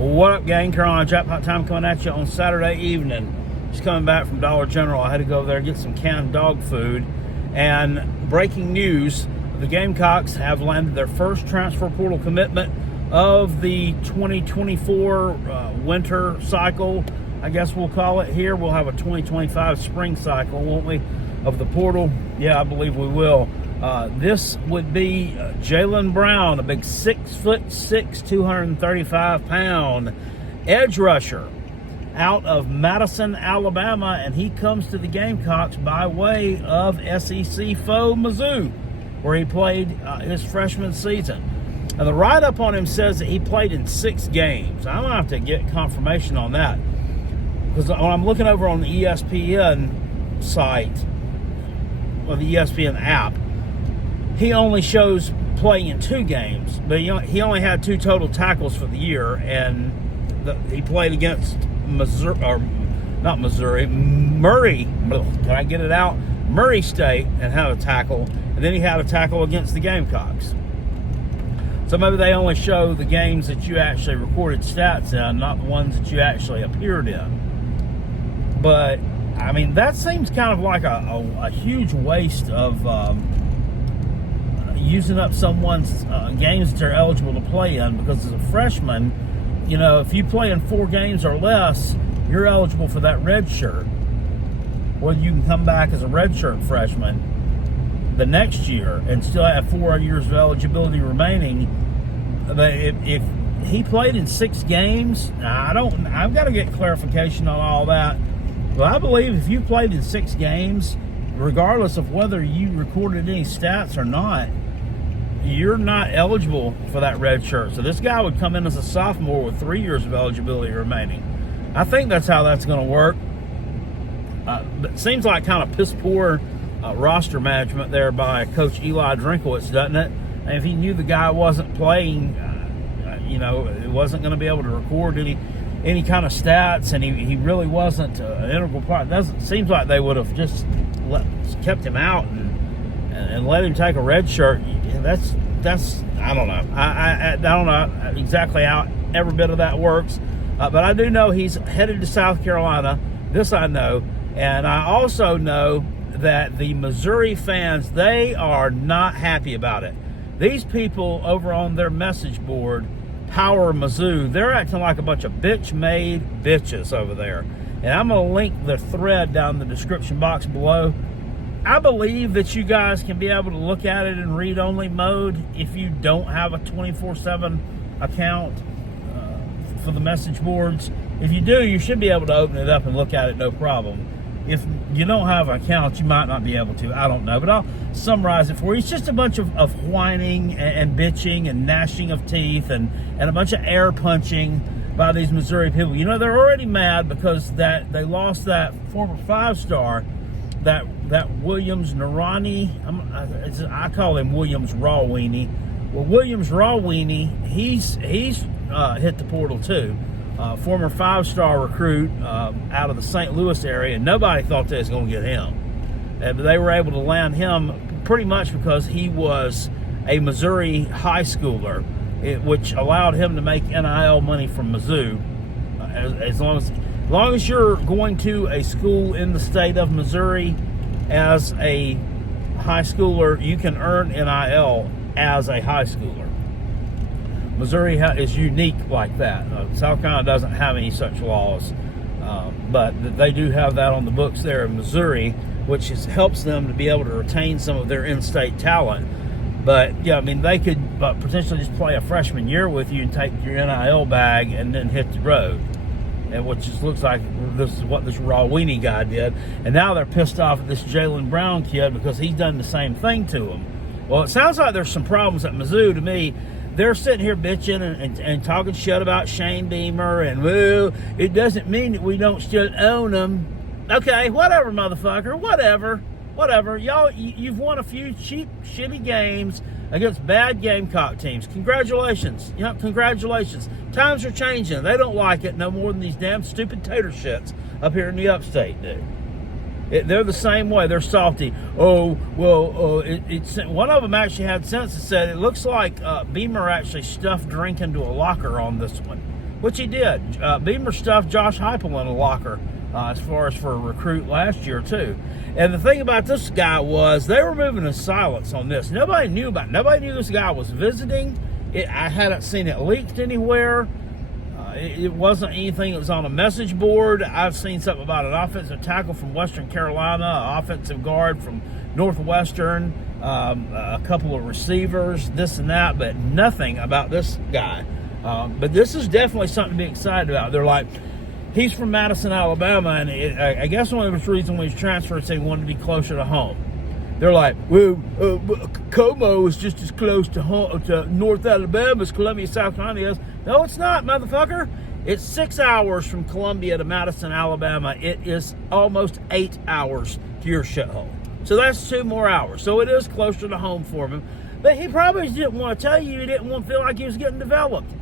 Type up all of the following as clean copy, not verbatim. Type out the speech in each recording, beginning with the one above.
What up, gang? Carolina Jackpot time coming at you on Saturday evening. Just coming back from Dollar General. I had to go over there and get some canned dog food. And breaking news, the Gamecocks have landed their first transfer portal commitment of the 2024 winter cycle. I guess we'll call it here. We'll have a 2025 spring cycle, won't we, of the portal? Yeah, I believe we will. This would be Jalen Brown, a big 6'6", 235-pound edge rusher out of Madison, Alabama, and he comes to the Gamecocks by way of SEC foe Mizzou, where he played his freshman season. And the write-up on him says that he played in 6 games. I'm going to have to get confirmation on that, because when I'm looking over on the ESPN site, or the ESPN app, he only shows playing in 2 games, but he only had 2 total tackles for the year, and he played against Murray. Can I get it out? Murray State, and had a tackle, and then he had a tackle against the Gamecocks. So maybe they only show the games that you actually recorded stats in, not the ones that you actually appeared in. But I mean, that seems kind of like a huge waste of using up someone's games that they're eligible to play in, because as a freshman, you know, if you play in 4 games or less, you're eligible for that red shirt. Well, you can come back as a redshirt freshman the next year and still have 4 years of eligibility remaining. But if he played in 6 games, I've got to get clarification on all that. But I believe if you played in 6 games, regardless of whether you recorded any stats or not, you're not eligible for that red shirt. So this guy would come in as a sophomore with 3 years of eligibility remaining. I think that's how that's going to work. But it seems like kind of piss poor roster management there by Coach Eli Drinkowitz, doesn't it? And if he knew the guy wasn't playing, it wasn't going to be able to record any kind of stats, and he really wasn't an integral part. It seems like they would have just kept him out and let him take a red shirt. That's I don't know. I don't know exactly how every bit of that works, but I do know he's headed to South Carolina. This I know, and I also know that the Missouri fans, they are not happy about it. These people over on their message board, Power Mizzou, they're acting like a bunch of bitch-made bitches over there. And I'm going to link the thread down in the description box below. I believe that you guys can be able to look at it in read-only mode if you don't have a 24/7 account for the message boards. If you do, you should be able to open it up and look at it, no problem. If you don't have an account, you might not be able to. I don't know, but I'll summarize it for you. It's just a bunch of whining and bitching and gnashing of teeth and a bunch of air punching by these Missouri people. You know, they're already mad because that they lost that former 5-star, that Williams Narani. I call him Williams Raw Weenie. Well, Williams Raw Weenie, he's hit the portal too. Former 5-star recruit out of the St. Louis area, and nobody thought they was going to get him. But they were able to land him pretty much because he was a Missouri high schooler, which allowed him to make NIL money from Mizzou. As long as you're going to a school in the state of Missouri as a high schooler, you can earn NIL as a high schooler. Missouri is unique like that. South Carolina doesn't have any such laws, but they do have that on the books there in Missouri, which helps them to be able to retain some of their in-state talent. But yeah, I mean, they could potentially just play a freshman year with you and take your NIL bag and then hit the road. And what just looks like this is what this Raw Weenie guy did. And now they're pissed off at this Jalen Brown kid because he's done the same thing to him. Well, it sounds like there's some problems at Mizzou to me. They're sitting here bitching and talking shit about Shane Beamer, and, well, it doesn't mean that we don't still own them. Okay, whatever, motherfucker, whatever. Y'all, you've won a few cheap, shitty games against bad Gamecock teams. Congratulations. Congratulations. Times are changing. They don't like it no more than these damn stupid tater shits up here in the upstate do. They're the same way. They're salty. Oh, well, one of them actually had sense and said, it looks like Beamer actually stuffed drink into a locker on this one. which he did. Beamer stuffed Josh Heupel in a locker as far as for a recruit last year, too. And the thing about this guy was they were moving in silence on this. Nobody knew this guy was visiting. I hadn't seen it leaked anywhere. It wasn't anything that was on a message board. I've seen something about an offensive tackle from Western Carolina, an offensive guard from Northwestern, a couple of receivers, this and that, but nothing about this guy. But this is definitely something to be excited about. They're like, he's from Madison, Alabama, and I guess one of the reasons when he's transferred is he wanted to be closer to home. They're like, well, Como is just as close to home, to North Alabama as Columbia, South Carolina is. No, it's not, motherfucker. It's 6 hours from Columbia to Madison, Alabama. It is almost 8 hours to your shithole. So that's 2 more hours. So it is closer to home for him. But he probably didn't want to tell you. He didn't want to feel like he was getting developed.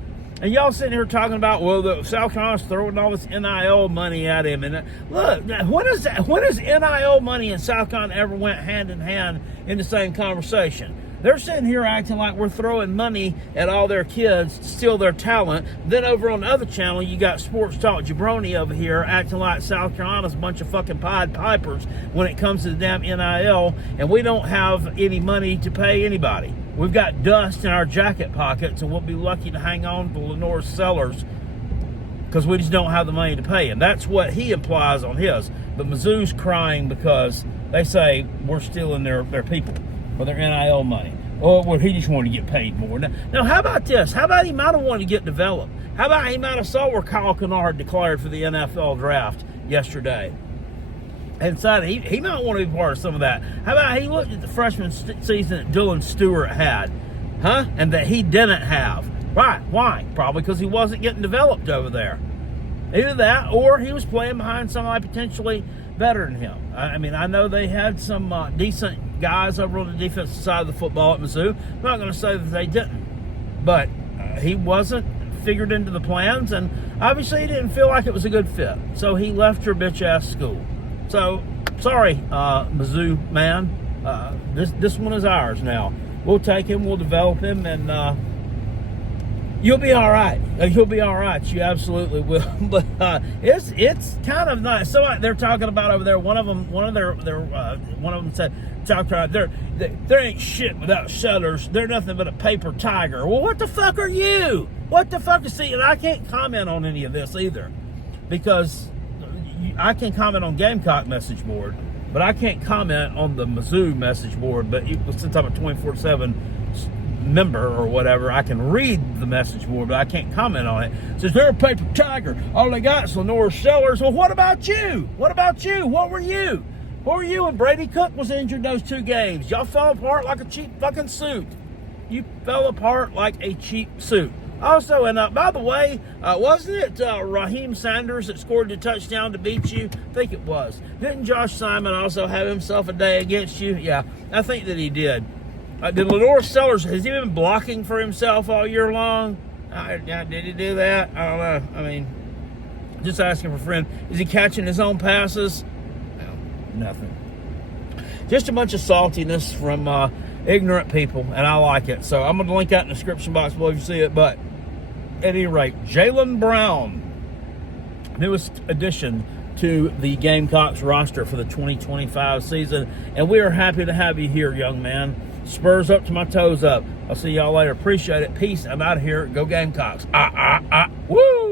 And y'all sitting here talking about, well, the South Carolina's throwing all this NIL money at him. And look, when has NIL money and South Carolina ever went hand in hand in the same conversation? They're sitting here acting like we're throwing money at all their kids to steal their talent. Then over on the other channel, you got Sports Talk Jabroni over here acting like South Carolina's a bunch of fucking Pied Pipers when it comes to the damn NIL, and we don't have any money to pay anybody. We've got dust in our jacket pockets, and we'll be lucky to hang on to Lenore's sellers because we just don't have the money to pay. And that's what he implies on his. But Mizzou's crying because they say we're stealing their people for their NIL money. Oh, well, he just wanted to get paid more. Now, how about this? How about he might have wanted to get developed? How about he might have saw where Kyle Kennard declared for the NFL draft yesterday and decided he might want to be part of some of that? How about he looked at the freshman season that Dylan Stewart had, and that he didn't have? Right. Why? Probably because he wasn't getting developed over there. Either that, or he was playing behind somebody potentially better than him. I mean, I know they had some decent guys over on the defensive side of the football at Mizzou. I'm not going to say that they didn't, but he wasn't figured into the plans, and obviously he didn't feel like it was a good fit. So he left your bitch-ass school. So, sorry, Mizzou man. This one is ours now. We'll take him, we'll develop him, and you'll be all right. You'll be all right. You absolutely will. But it's kind of nice. So they're talking about over there. One of them said, "Talk about there ain't shit without sellers. They're nothing but a paper tiger." Well, what the fuck are you? What the fuck is see? And I can't comment on any of this either, because I can comment on Gamecock message board, but I can't comment on the Mizzou message board. But since I'm a 24/7 member or whatever, I can read the message board, but I can't comment on it. It says they're a paper tiger. All they got is Lenore sellers. Well, what about you? What about you? What were you? What were you when Brady Cook was injured those 2 games? Y'all fell apart like a cheap fucking suit. You fell apart like a cheap suit. Also, and by the way, wasn't it Raheem Sanders that scored the touchdown to beat you? I think it was. Didn't Josh Simon also have himself a day against you? Yeah, I think that he did. Did Lenore Sellers, has he been blocking for himself all year long? Did he do that? I don't know. I mean, just asking for a friend. Is he catching his own passes? No, nothing. Just a bunch of saltiness from ignorant people, and I like it. So I'm going to link that in the description box below if you see it. But at any rate, Jaylen Brown, newest addition to the Gamecocks roster for the 2025 season. And we are happy to have you here, young man. Spurs up to my toes up. I'll see y'all later. Appreciate it. Peace. I'm out of here. Go Gamecocks. Woo!